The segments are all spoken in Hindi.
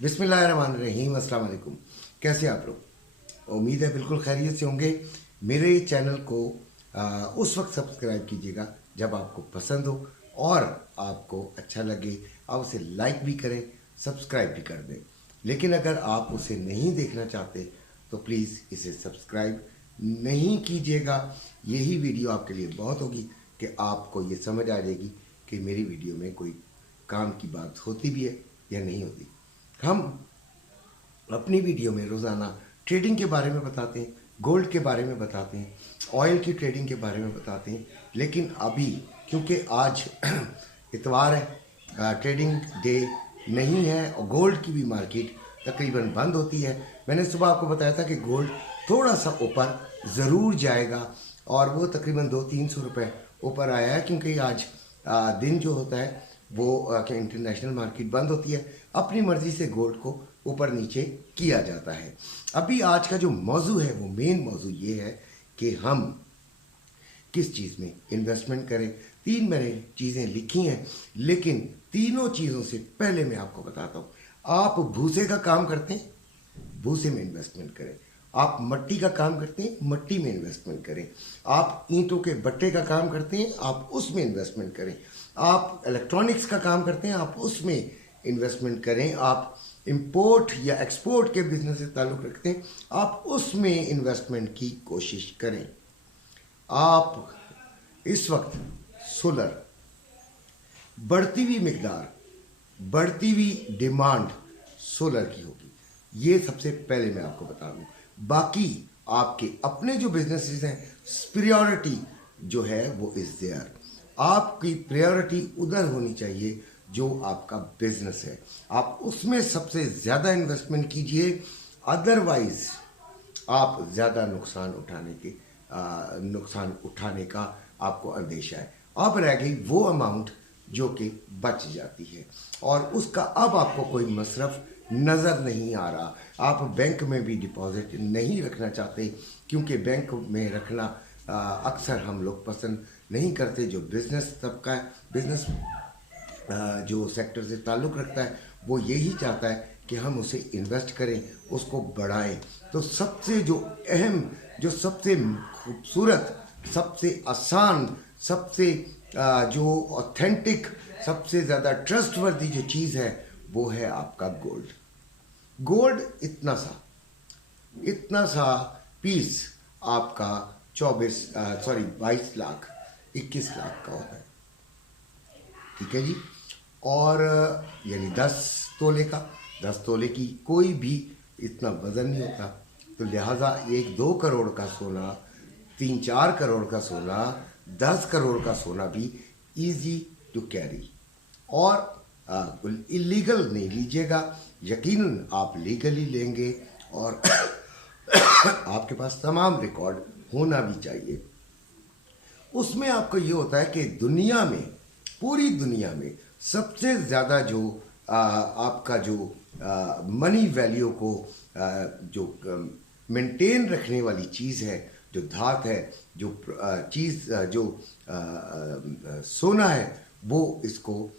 बिस्मिल्लाहिर्रहमानिर्रहीम। अस्सलाम वालेकुम। कैसे आप लोग? उम्मीद है बिल्कुल खैरियत से होंगे। मेरे चैनल को उस वक्त सब्सक्राइब कीजिएगा जब आपको पसंद हो और आपको अच्छा लगे। आप उसे लाइक भी करें, सब्सक्राइब भी कर दें। लेकिन अगर आप उसे नहीं देखना चाहते तो प्लीज़ इसे सब्सक्राइब नहीं कीजिएगा। यही वीडियो आपके लिए बहुत होगी कि आपको ये समझ आ जाएगी कि मेरी वीडियो में कोई काम की बात होती भी है या नहीं होती। हम अपनी वीडियो में रोज़ाना ट्रेडिंग के बारे में बताते हैं, गोल्ड के बारे में बताते हैं, ऑयल की ट्रेडिंग के बारे में बताते हैं। लेकिन अभी क्योंकि आज इतवार है, ट्रेडिंग डे नहीं है और गोल्ड की भी मार्केट तकरीबन बंद होती है। मैंने सुबह आपको बताया था कि गोल्ड थोड़ा सा ऊपर ज़रूर जाएगा और वो तकरीबन 200-300 रुपये ऊपर आया है, क्योंकि आज दिन जो होता है वो कि इंटरनेशनल मार्केट बंद होती है, अपनी मर्ज़ी से गोल्ड को ऊपर नीचे किया जाता है। अभी आज का जो मौजू है वो मेन मौजू ये है कि हम किस चीज़ में इन्वेस्टमेंट करें। 3 मैंने चीज़ें लिखी हैं, लेकिन तीनों चीज़ों से पहले मैं आपको बताता हूँ। आप भूसे का काम करते हैं, भूसे में इन्वेस्टमेंट करें। आप मट्टी का काम करते हैं, मट्टी में इन्वेस्टमेंट करें। आप ईंटों के बट्टे का काम करते हैं, आप उसमें इन्वेस्टमेंट करें। आप इलेक्ट्रॉनिक्स का काम करते हैं, आप उसमें इन्वेस्टमेंट करें। आप इंपोर्ट या एक्सपोर्ट के बिजनेस से ताल्लुक़ रखते हैं, आप उसमें इन्वेस्टमेंट की कोशिश करें। आप इस वक्त सोलर बढ़ती हुई मिकदार, बढ़ती हुई डिमांड सोलर की होगी, ये सबसे पहले मैं आपको बता दूं। बाकी आपके अपने जो बिजनेसेस हैं, प्रायोरिटी जो है वो इज देयर। आपकी प्रायोरिटी उधर होनी चाहिए जो आपका बिजनेस है, आप उसमें सबसे ज़्यादा इन्वेस्टमेंट कीजिए। अदरवाइज आप ज़्यादा नुकसान उठाने का आपको अंदेशा है। अब रह गई वो अमाउंट जो कि बच जाती है और उसका अब आपको कोई मसरफ नज़र नहीं आ रहा। आप बैंक में भी डिपॉजिट नहीं रखना चाहते, क्योंकि बैंक में रखना अक्सर हम लोग पसंद नहीं करते। जो बिज़नेस तबका है, बिज़नेस जो सेक्टर से ताल्लुक़ रखता है, वो यही चाहता है कि हम उसे इन्वेस्ट करें, उसको बढ़ाएं। तो सबसे जो अहम, जो सबसे खूबसूरत, सबसे आसान, सबसे जो ऑथेंटिक, सबसे ज़्यादा ट्रस्टवर्दी जो चीज़ है वो है आपका गोल्ड। गोल्ड इतना सा पीस आपका 22 लाख 21 लाख का होता है, ठीक है जी। और यानी 10 तोले का, 10 तोले की कोई भी इतना वज़न नहीं होता। तो लिहाजा 1-2 करोड़ का सोना, 3-4 करोड़ का सोना, 10 करोड़ का सोना भी इजी टू कैरी। और इलीगल नहीं लीजिएगा, यकीनन आप लीगली लेंगे और आपके पास तमाम रिकॉर्ड होना भी चाहिए। उसमें आपको ये होता है कि दुनिया में, पूरी दुनिया में सबसे ज़्यादा जो आपका जो मनी वैल्यू को जो मेंटेन रखने वाली चीज़ है, जो धात है, जो चीज़ जो सोना है, वो इसको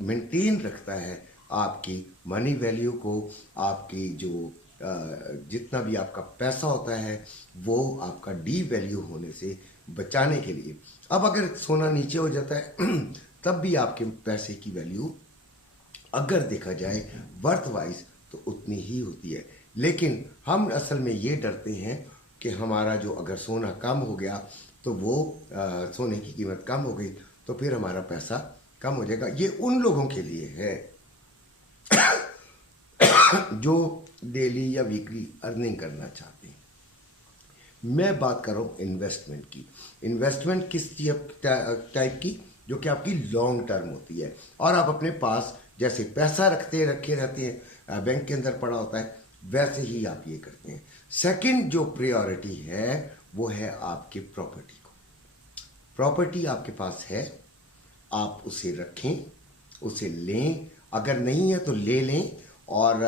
मेंटेन रखता है आपकी मनी वैल्यू को। आपकी जो जितना भी आपका पैसा होता है वो आपका डी वैल्यू होने से बचाने के लिए। अब अगर सोना नीचे हो जाता है तब भी आपके पैसे की वैल्यू अगर देखा जाए वर्थ वाइज तो उतनी ही होती है। लेकिन हम असल में ये डरते हैं कि हमारा जो अगर सोना कम हो गया तो वो सोने की कीमत कम हो गई तो फिर हमारा पैसा कम हो जाएगा। ये उन लोगों के लिए है जो डेली या वीकली अर्निंग करना चाहते हैं। मैं बात कर रहा हूँ इन्वेस्टमेंट की। इन्वेस्टमेंट किस टाइप की? जो कि आपकी लॉन्ग टर्म होती है और आप अपने पास जैसे पैसा रखे रहते हैं, बैंक के अंदर पड़ा होता है, वैसे ही आप ये करते हैं। सेकंड जो प्रायोरिटी है वो है आपके प्रॉपर्टी को। प्रॉपर्टी आपके पास है, आप उसे रखें, उसे लें। अगर नहीं है तो ले लें और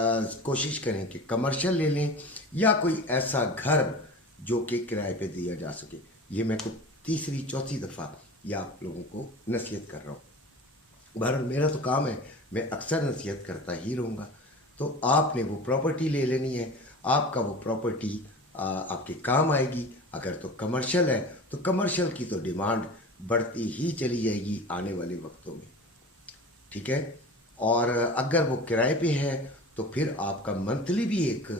कोशिश करें कि कमर्शियल ले लें या कोई ऐसा घर जो कि किराए पे दिया जा सके। ये मैं कुछ तीसरी चौथी दफ़ा या आप लोगों को नसीहत कर रहा हूँ। बहरहाल मेरा तो काम है, मैं अक्सर नसीहत करता ही रहूँगा। तो आपने वो प्रॉपर्टी ले लेनी है। आपका वो प्रॉपर्टी आपके काम आएगी। अगर तो कमर्शियल है तो कमर्शियल की तो डिमांड बढ़ती ही चली जाएगी आने वाले वक्तों में, ठीक है। और अगर वो किराए पे है तो फिर आपका मंथली भी एक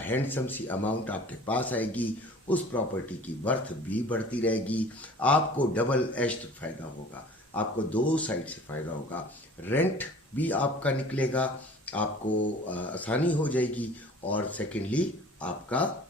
हैंडसम सी अमाउंट आपके पास आएगी। उस प्रॉपर्टी की वर्थ भी बढ़ती रहेगी। आपको डबल एज्ड फायदा होगा, आपको दो साइड से फायदा होगा। रेंट भी आपका निकलेगा, आपको आसानी हो जाएगी। और सेकेंडली आपका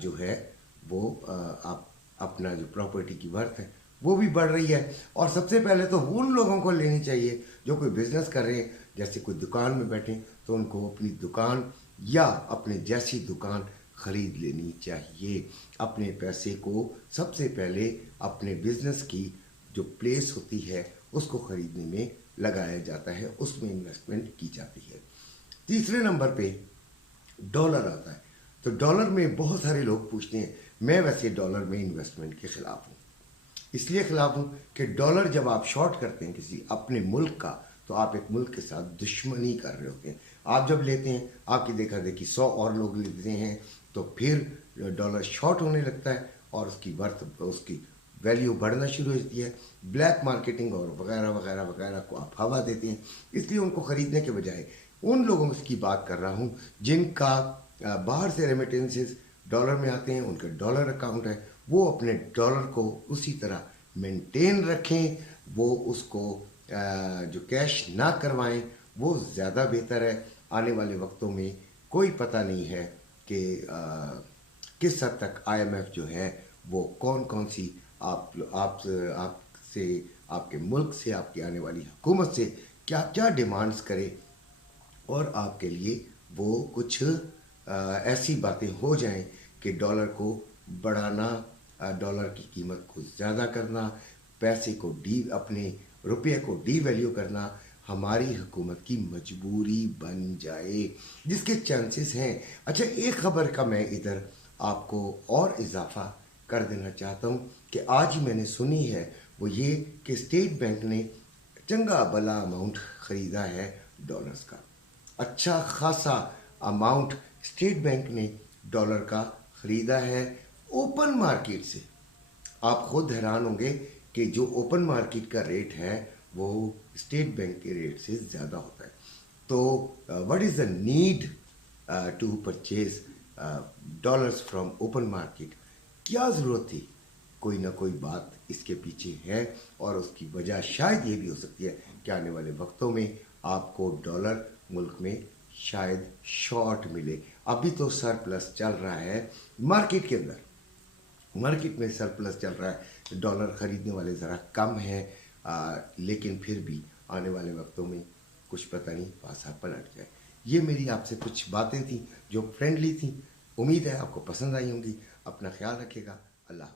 जो है वो आप अपना जो प्रॉपर्टी की वर्थ है वो भी बढ़ रही है। और सबसे पहले तो उन लोगों को लेनी चाहिए जो कोई बिजनेस कर रहे हैं, जैसे कोई दुकान में बैठे तो उनको अपनी दुकान या अपने जैसी दुकान खरीद लेनी चाहिए। अपने पैसे को सबसे पहले अपने बिजनेस की जो प्लेस होती है उसको खरीदने में लगाया जाता है, उसमें इन्वेस्टमेंट की जाती है। तीसरे नंबर पे डॉलर आता है। तो डॉलर में बहुत सारे लोग पूछते हैं, मैं वैसे डॉलर में इन्वेस्टमेंट के खिलाफ हूँ। इसलिए खिलाफ हूँ कि डॉलर जब आप शॉर्ट करते हैं किसी अपने मुल्क का, तो आप एक मुल्क के साथ दुश्मनी कर रहे होते हैं। आप जब लेते हैं, आपकी देखा देखी 100 और लोग लेते हैं, तो फिर डॉलर शॉर्ट होने लगता है और उसकी वर्थ, उसकी वैल्यू बढ़ना शुरू हो जाती है। ब्लैक मार्केटिंग और वगैरह वगैरह वगैरह को आप हवा देते हैं। इसलिए उनको ख़रीदने के बजाय उन लोगों की बात कर रहा हूँ जिनका बाहर से रेमिटेंसेस डॉलर में आते हैं, उनका डॉलर अकाउंट है, वो अपने डॉलर को उसी तरह मेंटेन रखें। वो उसको जो कैश ना करवाएं, वो ज़्यादा बेहतर है। आने वाले वक्तों में कोई पता नहीं है कि किस हद तक IMF जो है वो कौन कौन सी आपसे, आपके मुल्क से, आपकी आने वाली हुकूमत से क्या क्या डिमांड्स करे, और आपके लिए वो कुछ ऐसी बातें हो जाएं कि डॉलर को बढ़ाना, डॉलर की कीमत को ज़्यादा करना, पैसे को अपने रुपये को डीवैल्यू करना हमारी हुकूमत की मजबूरी बन जाए, जिसके चांसेस हैं। अच्छा, एक खबर का मैं इधर आपको और इजाफा कर देना चाहता हूँ कि आज ही मैंने सुनी है, वो ये कि स्टेट बैंक ने चंगा भला अमाउंट ख़रीदा है डॉलर्स का। अच्छा खासा अमाउंट स्टेट बैंक ने डॉलर का ख़रीदा है ओपन मार्केट से। आप खुद हैरान होंगे कि जो ओपन मार्केट का रेट है वो स्टेट बैंक के रेट से ज़्यादा होता है। तो what is the need to purchase dollars from open market? क्या ज़रूरत थी? कोई ना कोई बात इसके पीछे है, और उसकी वजह शायद ये भी हो सकती है कि आने वाले वक्तों में आपको डॉलर मुल्क में शायद शॉर्ट मिले। अभी तो सरप्लस चल रहा है मार्केट के अंदर, मार्केट में सरप्लस चल रहा है, डॉलर ख़रीदने वाले ज़रा कम हैं, लेकिन फिर भी आने वाले वक्तों में कुछ पता नहीं पासा पलट जाए। ये मेरी आपसे कुछ बातें थी जो फ्रेंडली थी। उम्मीद है आपको पसंद आई होंगी। अपना ख्याल रखिएगा। अल्लाह।